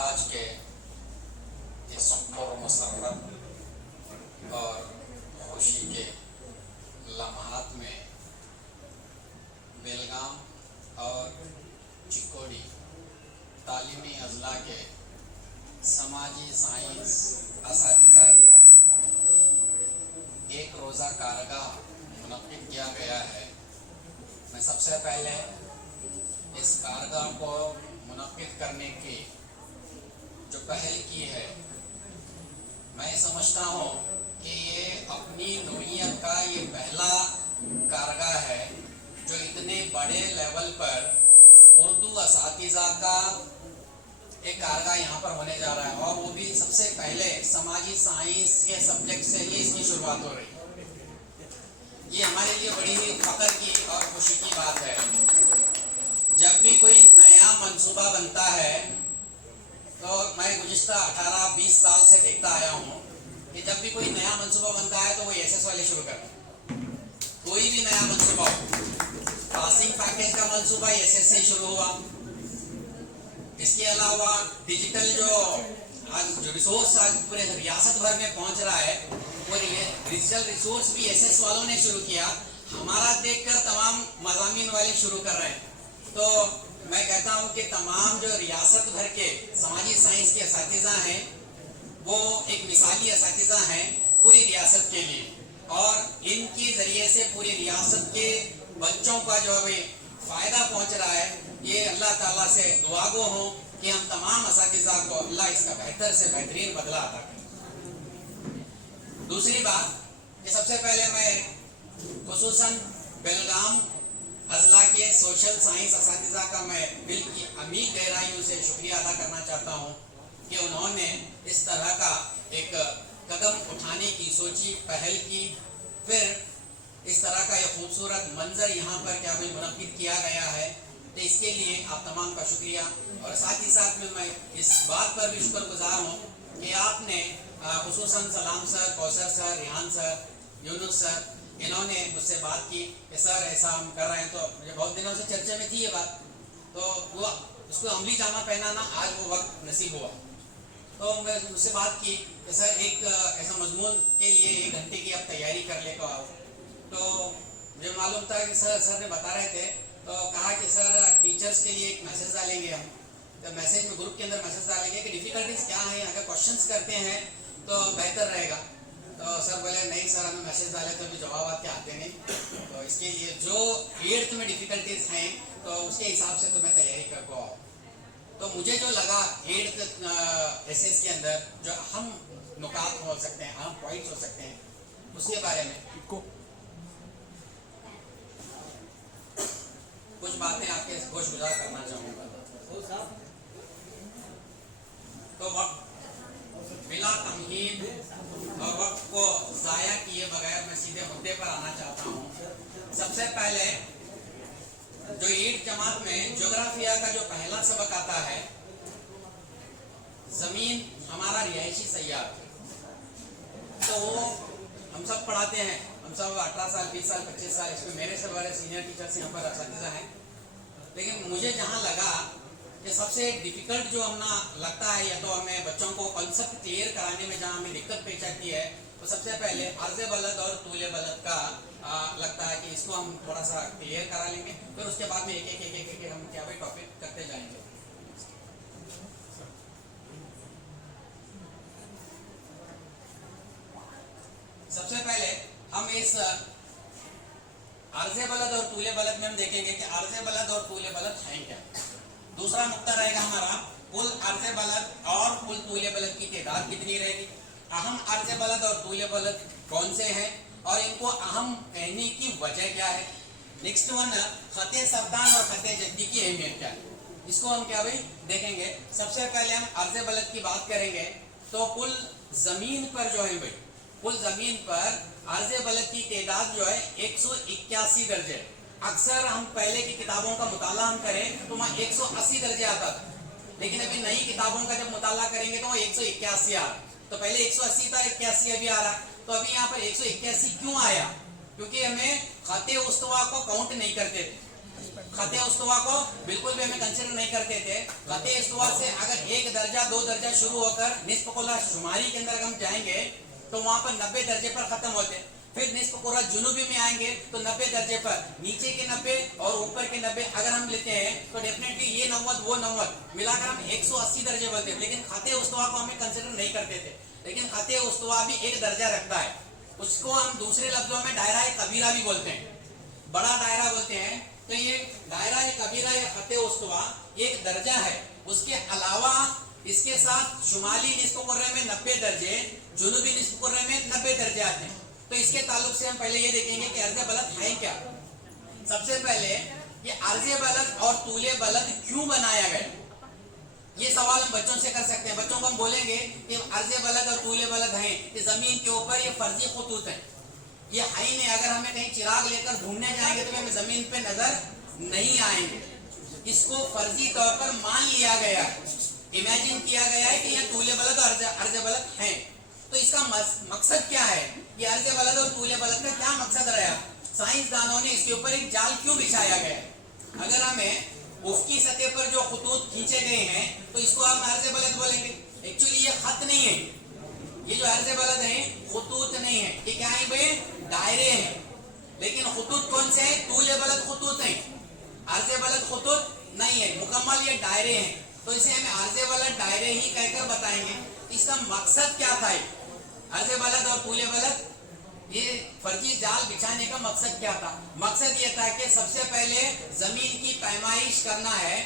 आज के इस मुसर्रत और खुशी के लम्हात में बेलगाम और चिकोड़ी तालीमी अजला के समाजी साइंस असातिज़ा का एक रोज़ा कारगा मुनक़्क़िद किया गया है। मैं सबसे पहले इस कारगा को मुनक़्क़िद करने की जो पहल की है, मैं समझता हूँ कि ये अपनी नौइयत का ये पहला कारगा है जो इतने बड़े लेवल पर उर्दू असातिज़ा का एक कारगा यहाँ पर होने जा रहा है, और वो भी सबसे पहले समाजी साइंस के सब्जेक्ट से ही इसकी शुरुआत हो रही है। ये हमारे लिए बड़ी ही फख्र की और खुशी की बात है। जब भी कोई नया मंसूबा बनता है तो मैं गुज़िश्ता 18-20 साल से देखता आया हूँ कि जब भी कोई नया मंसूबा बनता है तो वो एसएस वाले शुरू करते हैं। कोई भी नया मंसूबा हो, पासिंग पैकेज का मंसूबा एसएस से शुरू हुआ। इसके अलावा डिजिटल जो रिसोर्स आज पूरे रियासत भर में पहुंच रहा है, वो डिजिटल रिसोर्स भी एसएस वालों ने शुरू किया। हमारा देखकर तमाम मज़ामीन वाले शुरू कर रहे हैं। तो मैं कहता हूं कि तमाम जो रियासत भर के समाजी साइंस के असातिज़ा हैं, वो एक मिसाली असातिज़ा हैं पूरी रियासत के लिए, और इनके ज़रिए से पूरी रियासत के बच्चों का जो है फ़ायदा पहुंच रहा है। ये अल्लाह ताला से दुआ गो हो कि हम तमाम असातिज़ा को अल्लाह इसका बेहतर से बेहतरीन बदला अता करे। दूसरी बात कि सबसे पहले मैं खुसूसन बेलगाम अजला के सोशल साइंस असातिज़ा का मैं दिल की अमीर गहराइयों से शुक्रिया अदा करना चाहता हूँ कि उन्होंने इस तरह का एक कदम उठाने की सोची, पहल की, फिर इस तरह का एक खूबसूरत मंजर यहाँ पर क्या भी मुनक़्क़िद किया गया है। तो इसके लिए आप तमाम का शुक्रिया, और साथ ही साथ में मैं इस बात पर भी शुक्रगुजार हूँ कि आपने खुसूसन सलाम sir, Kausar sir, Rihan sir, Yunus sir, इन्होंने मुझसे बात की कि सर ऐसा हम कर रहे हैं। तो मुझे बहुत दिनों से चर्चा में थी ये बात, तो वो उसको अमली जामा पहनाना आज वो वक्त नसीब हुआ। तो मैं मुझसे बात की कि सर एक ऐसा मजमून के लिए 1 घंटे की आप तैयारी कर ले को आओ। तो मुझे मालूम था कि सर ने बता रहे थे, तो कहा कि सर टीचर्स के लिए एक मैसेज डालेंगे हम। तो मैसेज में ग्रुप के अंदर मैसेज डालेंगे कि डिफ़िकल्टीज क्या है, अगर क्वेश्चंस करते हैं तो बेहतर रहेगा। तो सर बोले नहीं सर, हमें मैसेज डाले तो अभी जवाब आपके आते नहीं, तो इसके लिए जो 8th में डिफ़िकल्टीज हैं तो उसके हिसाब से तुम्हें तैयारी कर को आओ। तो मुझे जो लगा 8th एसएस के अंदर जो अहम नुकात हो सकते हैं, अहम पॉइंट्स हो सकते हैं, उसके बारे में कुछ बातें आपके गोशगुजार करना चाहूँगा। तो वक्त बिला तमहीद और वक्त को ज़ाया किए बगैर मैं सीधे मुद्दे पर आना चाहता हूँ। सबसे पहले जो 8 जमात में ज्योग्राफिया का जो पहला सबक आता है, ज़मीन हमारा रिहायशी सैयार, तो हम सब पढ़ाते हैं, हम सब 18 साल 20 साल 25 साल, इसमें मेरे से बड़े सीनियर टीचर्स यहाँ पर असातिज़ा हैं। लेकिन मुझे जहाँ लगा कि सबसे डिफ़िकल्ट जो हमना लगता है, या तो हमें बच्चों को कॉन्सेप्ट क्लियर कराने में जहाँ हमें दिक्कत पेश आती है, तो सबसे पहले अर्ज़ बलद और तूल बलद का लगता है कि इसको हम थोड़ा सा क्लियर करा लेंगे, फिर उसके बाद में एक हम क्या भाई टॉपिक करते जाएंगे। सबसे पहले हम इस अर्ज़ बलद और तूल बलद में हम देखेंगे कि अर्ज़ बलद और तूल बलद हैं क्या। दूसरा नुक्ता रहेगा हमारा कुल अर्ज़ बलद और कुल तूल बलद की तादाद कितनी रहेगी, अहम अर्ज़ बलद और तूल बलद कौन से हैं और इनको अहम कहने की वजह क्या है। नेक्स्ट वन ख़ते सरदान और ख़ते जद्दी की अहमियत क्या है, इसको हम क्या भाई देखेंगे। सबसे पहले हम अर्ज़ बलद की बात करेंगे तो कुल ज़मीन पर जो है भाई, कुल ज़मीन पर अर्ज़ बलद की तादाद जो है 181 दर्जे। अक्सर हम पहले की किताबों का मुताला हम करें तो वहाँ 180 दर्जे आता था, लेकिन अभी नई किताबों का जब मुताला करेंगे तो 181 आ रहा। तो पहले 180 था, 81 अभी आ रहा। तो अभी यहाँ पर 181 क्यों आया, क्योंकि हमें ख़ते उस्तवा को काउंट नहीं करते थे। खते उस्तवा को बिल्कुल भी हमें कंसिडर नहीं करते थे। खते उस्तवा से अगर एक दर्जा दो दर्जा शुरू होकर निस्फ कुर्रा शुमाली के अंदर हम जाएंगे तो वहां पर 90 दर्जे पर खत्म होते। फिर निस्फ कुर्रा जुनूबी में आएंगे तो 90 दर्जे पर, नीचे के 90 और ऊपर के 90 अगर हम लेते हैं तो डेफिनेटली ये 90 वो 90 मिलाकर हम 180 दर्जे बोलते हैं। लेकिन खते उस्तवा को हमें कंसिडर नहीं करते थे। लेकिन खते उस्तवा भी एक दर्जा रखता है, उसको हम दूसरे लफ्जों में दायरा कबीरा भी बोलते हैं, बड़ा दायरा बोलते हैं। तो ये दायरा कबीरा या खते उस्तवा एक दर्जा है। उसके अलावा इसके साथ शुमाली निस्फ कुर्रे में 90 दर्जे, जुनूबी निस्फ कुर्रे में 90 दर्जे आते हैं। तो इसके ताल्लुक से हम पहले ये देखेंगे कि अर्ज़े बलद है क्या। सबसे पहले ये अर्ज़े बलद और तूले बलद क्यों बनाया गया, ये सवाल हम बच्चों से कर सकते हैं। बच्चों को हम बोलेंगे कि अर्ज़े बलद और तूले बलद हैं, कि जमीन के ऊपर ये फर्जी खुतूत है, ये हाई में अगर हमें कहीं चिराग लेकर घूमने जाएंगे तो हमें जमीन पे नजर नहीं आएंगे। इसको फर्जी तौर पर मान लिया गया, इमेजिन किया गया है कि ये तूले बलद और अर्ज़े बलद हैं। तो इसका मकसद क्या है, ये अर्ज़े बलद और तूले बलद का क्या मकसद रहा, साइंसदानों ने इसके ऊपर एक जाल क्यों बिछाया गया है। अगर हमें उफ़क़ी सतह पर जो खुतूत खींचे गए हैं तो इसको हम अर्ज़े बलद बोलेंगे। एक्चुअली ये खत नहीं है, ये जो अर्ज़े बलद है खुतूत नहीं है, ये क्या है भाई, दायरे हैं। लेकिन खुतूत कौन से हैं, तूले बलद खुतूत हैं, अर्ज़े बलद खुतूत नहीं है, मुकम्मल ये दायरे हैं। तो इसे हमें अर्ज़े बलद दायरे ही कहकर बताएंगे। इसका मकसद क्या था, अर्ज़े बलद और तूले बलद, ये फर्जी जाल बिछाने का मकसद क्या था। मकसद ये था कि सबसे पहले जमीन की पैमाइश करना है,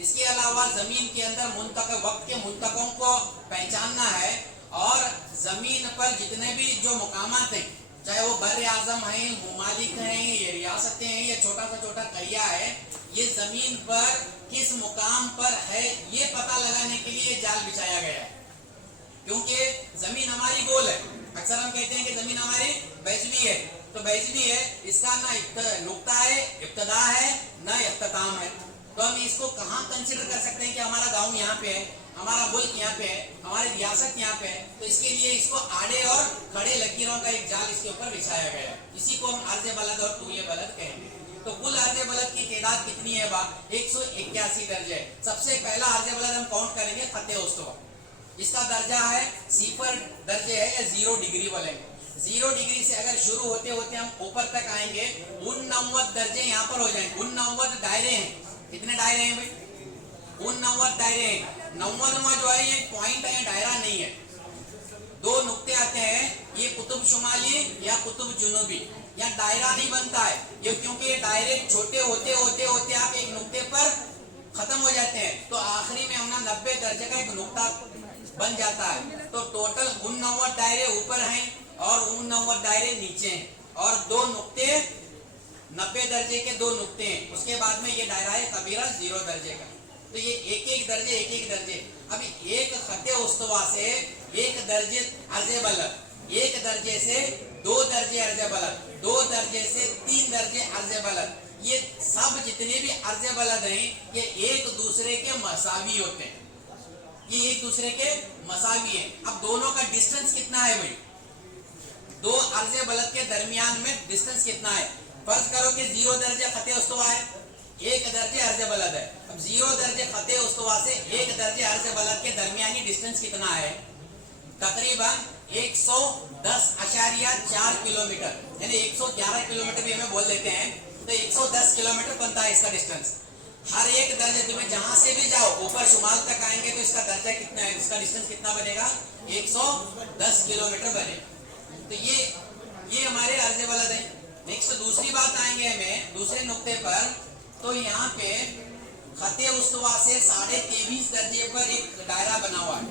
इसके अलावा जमीन के अंदर मुंतखब वक्त के मुंतखबों को पहचानना है, और जमीन पर जितने भी जो मुकामात हैं, चाहे वो बर आजम है, ममालिक हैं, ये रियासतें हैं, या छोटा सा छोटा करिया है, ये जमीन पर किस मुकाम पर है ये पता लगाने के लिए जाल बिछाया गया है। क्योंकि जमीन हमारी गोल है, अक्सर हम कहते हैं कि जमीन हमारी बैजवी है, तो बैजवी है, इसका ना नुक्ता है, इब्तदा है, ना इख्तिताम है। तो हम इसको कहाँ कंसिडर कर सकते हैं कि हमारा गांव यहाँ पे है, हमारा मुल्क यहाँ पे है, हमारी रियासत यहाँ पे है। तो इसके लिए इसको आड़े और खड़े लकीरों का एक जाल इसके ऊपर बिछाया गया है, इसी को हम अर्ज़े बलद और तूले बलद कहेंगे। तो कुल अर्ज़े बलद की तादाद कितनी है, 181 दर्जे। सबसे पहला अर्ज़े बलद हम काउंट करेंगे खते उस्तवा, इसका दर्जा है 0 दर्जे है, या 0 डिग्री बोलेंगे। 0 डिग्री से अगर शुरू होते होते हम ऊपर तक आएंगे, 89 दर्जे यहाँ पर हो जाएंगे। 89 दायरे हैं, कितने दायरे हैं भाई, 89 दायरे हैं। 90वां जो है ये पॉइंट है, दायरा नहीं है। 2 नुक्ते आते हैं, ये कुतुब शुमाली या कुतुब जुनूबी, या दायरा नहीं बनता है ये, क्योंकि ये दायरे छोटे होते होते होते आप एक नुक्ते पर खत्म हो जाते हैं, तो आखिरी में हमने 90 दर्जे का एक नुक्ता बन जाता है। तो टोटल 89 दायरे ऊपर हैं और 89 दायरे नीचे हैं, और 2 नुक्ते 90 दर्जे के 2 नुक्ते हैं। उसके बाद में ये दायरा है कबीरा 0 दर्जे का। तो ये एक एक दर्जे। अभी एक खते उस्तवा से एक दर्जे अर्ज़े बलद, एक दर्जे से 2 दर्जे अर्ज़े बलद, 2 दर्जे से 3 दर्जे अर्ज़े बलद, ये सब जितने भी अर्ज़े बलद हैं ये एक दूसरे के मसावी होते हैं, ये एक दूसरे के मसावी हैं। अब दोनों का डिस्टेंस कितना है भाई, 2 अर्ज़े बलद के दरमियान में डिस्टेंस कितना है। फर्ज करो कि 0 दर्जे खते उस्तवा है, 1 दर्जे अर्ज़े बलद है। अब 0 दर्जे खते उस्तवा से 1 दर्जे अर्ज़े बलद के दरमियानी डिस्टेंस कितना है, तकरीबन 110.4 किलोमीटर, यानी 111 किलोमीटर भी हमें बोल देते हैं, तो 110 किलोमीटर बनता है इसका डिस्टेंस। हर एक दर्जे तुम्हें जहां से भी जाओ ऊपर शुमाल तक आएंगे तो इसका दर्जा कितना है, इसका डिस्टेंस कितना बनेगा, 110 किलोमीटर बनेगा। तो ये हमारे अर्ज़े बलद है। नेक्स्ट दूसरी बात आएंगे हमें दूसरे नुक्ते पर, तो यहाँ पे खते उस्तवा से 23.5 दर्जे पर एक दायरा बना हुआ है,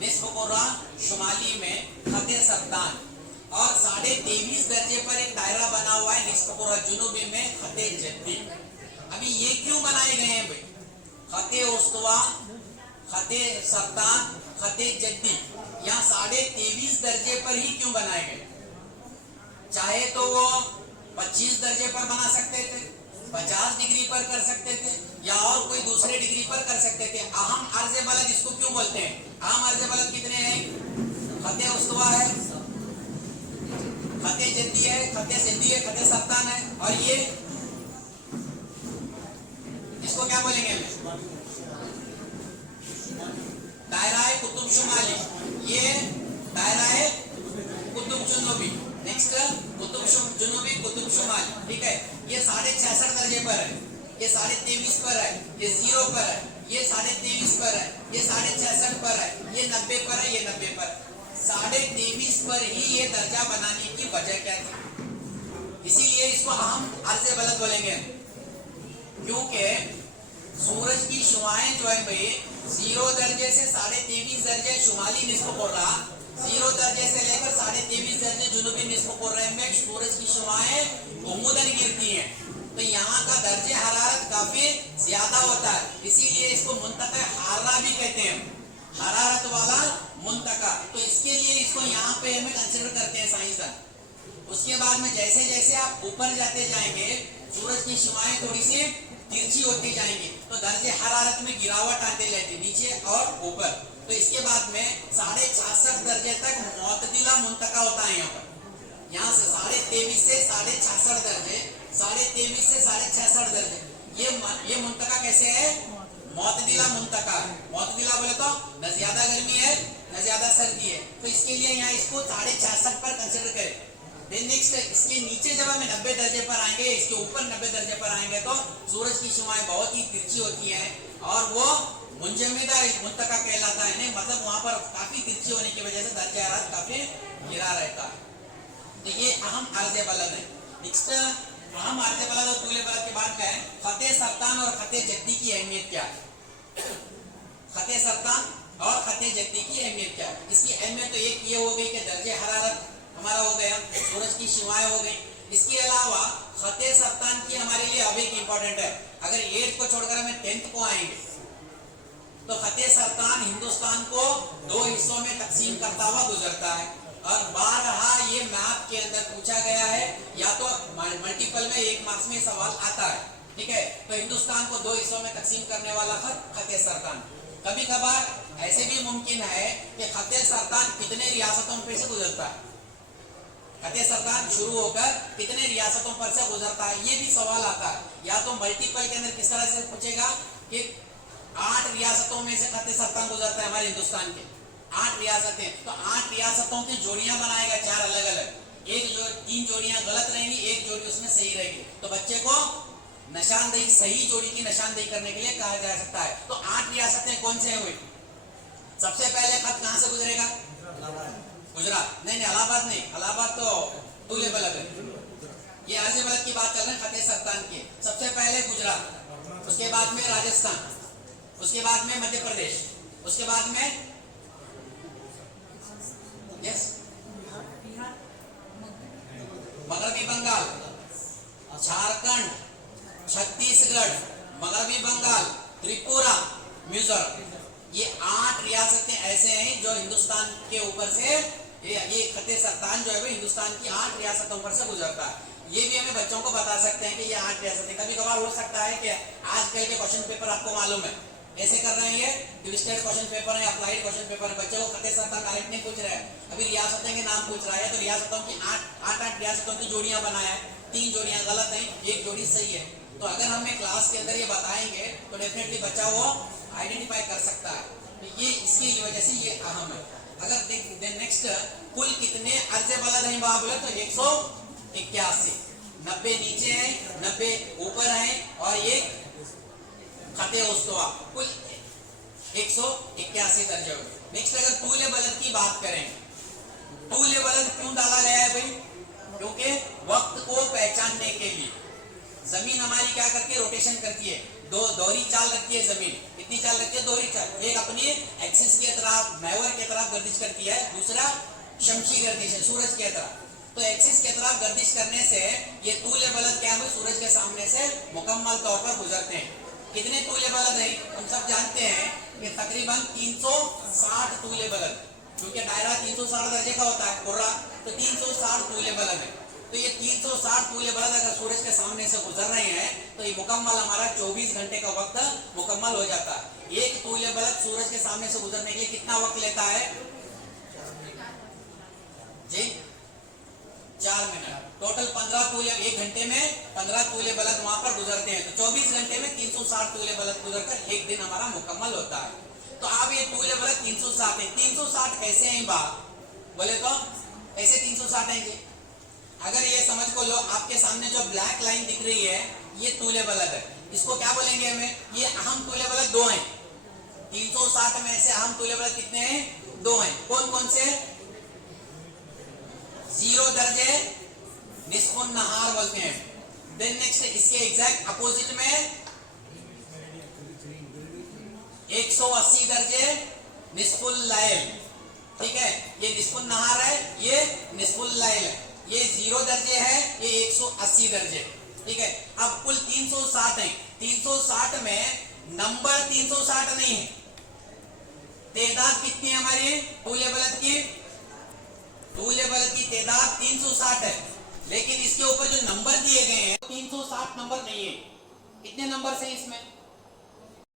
निस्फ कुर्रा शुमाली में खते सरदान, और 23.5 दर्जे पर एक दायरा बना हुआ है निस्फ कुर्रा जुनूबी में खते जद्दी। अभी ये क्यों बनाए गए हैं भाई, खते उस्तवा, खते सरदान, खते जद्दी, यहाँ 23.5 दर्जे पर ही क्यों बनाए गए। चाहे तो वो 25 दर्जे पर बना सकते थे, 50 डिग्री पर कर सकते थे, या और कोई दूसरे डिग्री पर कर सकते थे। अहम अर्ज़े बलद इसको क्यों बोलते हैं, अहम अर्ज़े बलद कितने हैं, खते उस्तवा है, खते जद्दी है, खते सिद्दी है, खते सरदान है, और ये इसको क्या बोलेंगे हमें? दायरा कुतुब शुमाली, ये दायरा कुतुब जुनूबी। नेक्स्ट कुतुब जुनूबी कुतुब शुमाली, ठीक है। ये 66.5 दर्जे पर है, ये 23.5 पर है, ये 0 पर है, ये 23.5 पर है, ये 66.5 पर है, ये 90 पर है, ये 90 पर। 23.5 पर ही ये दर्जा बनाने की वजह क्या थी? इसीलिए इसको हम अर्ज़ बलद बोलेंगे, क्योंकि सूरज की शुआएं जो है भाई 0 दर्जे से 23.5 दर्जे शुमाली निस्फ़ कुर्रा, 0 दर्जे से लेकर 23.5 दर्जे जुनूबी निस्फ़ कुर्रा में सूरज की शुआएं उमूदन गिरती हैं, तो यहाँ का दर्जे हरारत काफी ज्यादा होता है, इसीलिए इसको मुंतका हारा भी कहते हैं, हरारत वाला मुंतका। तो इसके लिए इसको यहाँ पे हमें कंसिडर करते हैं साइंसदान। उसके बाद में जैसे जैसे आप ऊपर जाते जाएंगे सूरज की शुआएं थोड़ी सी तिरछी होती जाएंगी, तो दर्जे हरारत में गिरावट आते रहती नीचे और ऊपर। तो इसके बाद में 66.5 दर्जे तक मुतदिला मुंतका होता है यहाँ पर। यहाँ से 23.5 से 66.5 दर्जे, 23.5 से 66.5 दर्जे, ये मुंतका कैसे है? मुतदिला मुंतका है। मुतदिला बोले तो न ज्यादा गर्मी है न ज्यादा सर्दी है, तो इसके लिए यहाँ इसको 66.5 पर कंसिडर करें। देन नेक्स्ट इसके नीचे जब हम 90 दर्जे पर आएंगे, इसके ऊपर 90 दर्जे पर आएंगे तो सूरज की शुआएं बहुत ही तिरछी होती हैं और वो मुंजमिदा मुंतका कहलाता है। नहीं मतलब वहां पर काफी तिरछी होने की वजह से दर्जा हरारत काफी गिरा रहता है। तो ये अहम अर्ज़ बलद है। नेक्स्ट अहम अर्ज़ बलद और तूले बलद के बाद क्या है? खते सरतान और खते जद्दी की अहमियत क्या है? खते सरतान और खते जद्दी की अहमियत क्या है? इसकी अहमियत तो एक ये हो गई कि दर्जे हरारत हमारा हो गया, सूरज की शुआएं हो गई। इसके अलावा खते सरतान की हमारे लिए अब एक इंपॉर्टेंट है, अगर 8th को छोड़कर हमें 10th को आएंगे तो खते सरतान हिंदुस्तान को 2 हिस्सों में तकसीम करता हुआ गुजरता है और बारहा ये मैप के अंदर पूछा गया है, या तो मल्टीपल में 1 मार्क्स में सवाल आता है, ठीक है। तो हिंदुस्तान को 2 हिस्सों में तकसीम करने वाला खत खते सरतान। कभी कभार ऐसे भी मुमकिन है कि खते सरतान कितने रियासतों पे से गुजरता है, खते सरतान शुरू होकर कितने रियासतों पर से गुजरता है, ये भी सवाल आता है। या तो मल्टीपल के अंदर किस तरह से पूछेगा कि 8 रियासतों में से खते सरतान गुजरता है हमारे हिंदुस्तान के, 8 रियासतें, तो 8 रियासतों की जोड़ियां बनाएगा 4 अलग अलग, 3 जोड़ियां गलत रहेंगी, 1 जोड़ी उसमें सही रहेगी, तो बच्चे को निशानदेही सही जोड़ी की निशानदेही करने के लिए कहा जा सकता है। तो 8 रियासतें कौन से हुई? सबसे पहले खत कहां से गुजरेगा? गुजरात। नहीं इलाहाबाद नहीं, इलाहाबाद तो तूले बलद है, ये अर्ज़ बलद की बात कर रहे हैं खते सरतान की। सबसे पहले गुजरात, उसके बाद में राजस्थान, उसके बाद में मध्य प्रदेश, उसके बाद में यस मगरबी बंगाल, झारखंड, छत्तीसगढ़, मगरबी बंगाल, त्रिपुरा, मिजोरम। ये 8 रियासतें ऐसे हैं जो हिंदुस्तान के ऊपर से ये खते सरतान जो है वो हिंदुस्तान की 8 रियासतों पर से गुजरता है। ये भी हमें बच्चों को बता सकते हैं कि ये 8 रियासतें। कभी कभार हो सकता है कि आजकल के क्वेश्चन पेपर आपको मालूम है ऐसे कर रहे हैं, ये ट्विस्टेड क्वेश्चन पेपर है, अप्लाइड क्वेश्चन पेपर है, बच्चे को खते सरतान डायरेक्ट नहीं पूछ रहे हैं, अभी रियासतें के नाम पूछ रहा है, तो रियासतों की 8 रियासतों की जोड़ियां बनाया है, 3 जोड़ियां गलत है, 1 जोड़ी सही है। तो अगर हमें क्लास के अंदर ये बताएंगे तो डेफिनेटली बच्चा वो आइडेंटिफाई कर सकता है। तो ये इसकी वजह से ये अहम है। अगर नेक्स्ट कुल कितने अर्ज़ बलद हैं वहां बोले तो 181, 90 नीचे है, 90 ऊपर है और ये खते उस्तवा, कुल 181 दर्जे हो गए। नेक्स्ट अगर तूले बलद की बात करें, तूले बलद क्यों डाला गया है भाई? क्योंकि वक्त को पहचानने के लिए जमीन हमारी क्या करती है? रोटेशन करती है, दोहरी चाल रखती है जमीन, कितनी चाल रखती है? दोहरी चाल। एक अपनी एक्सिस की तरफ महवर की तरफ गर्दिश करती है, दूसरा शमसी गर्दिश है सूरज की तरफ। तो एक्सिस की तरफ गर्दिश करने से ये तूले बलद क्या है? सूरज के सामने से मुकम्मल तौर पर गुजरते हैं। कितने तूले बलद है? हम सब जानते हैं कि तकरीबन 360 तूले बलद, क्योंकि दायरा 360 दर्जे का होता है कुर्रा, तो 360 तूले बलद है। तो ये 360 तूले बलद अगर सूरज के सामने से गुजर रहे हैं तो ये मुकम्मल हमारा 24 घंटे का वक्त मुकम्मल हो जाता है। एक तूले बलद सूरज के सामने से गुजरने के लिए कितना वक्त लेता है जी? 4 मिनट, टोटल 15 तूले, 1 घंटे में 15 तूले बलद वहां पर गुजरते हैं, तो 24 घंटे में 360 तूले बलद गुजरकर एक दिन हमारा मुकम्मल होता है। तो अब ये तूले बलद 360 है, 360 कैसे हैं बा बोले तो ऐसे 360 है जी। अगर ये समझ को लो, आपके सामने जो ब्लैक लाइन दिख रही है ये तूले बलद है, इसको क्या बोलेंगे हमें, ये अहम तूले बलद 2 हैं। 360 में से अहम तूले बलद कितने हैं, 2 हैं। कौन कौन से, 0 दर्जे निस्फुन नहार बोलते हैं। देन नेक्स्ट इसके एग्जैक्ट अपोजिट में 180 दर्जे निस्फुल लाइल, ठीक है, ये निस्फुल नहार है, ये निस्फुल लाइल है, ये 0 दर्जे है, ये 180 दर्जे, ठीक है। अब कुल 360 है, 360 में नंबर 360 नहीं है, तादाद कितनी है हमारी तूले बलद की, तूले बलद की तादाद 360 है, लेकिन इसके ऊपर जो नंबर दिए गए हैं 360 नंबर नहीं है। कितने नंबर हैं इसमें,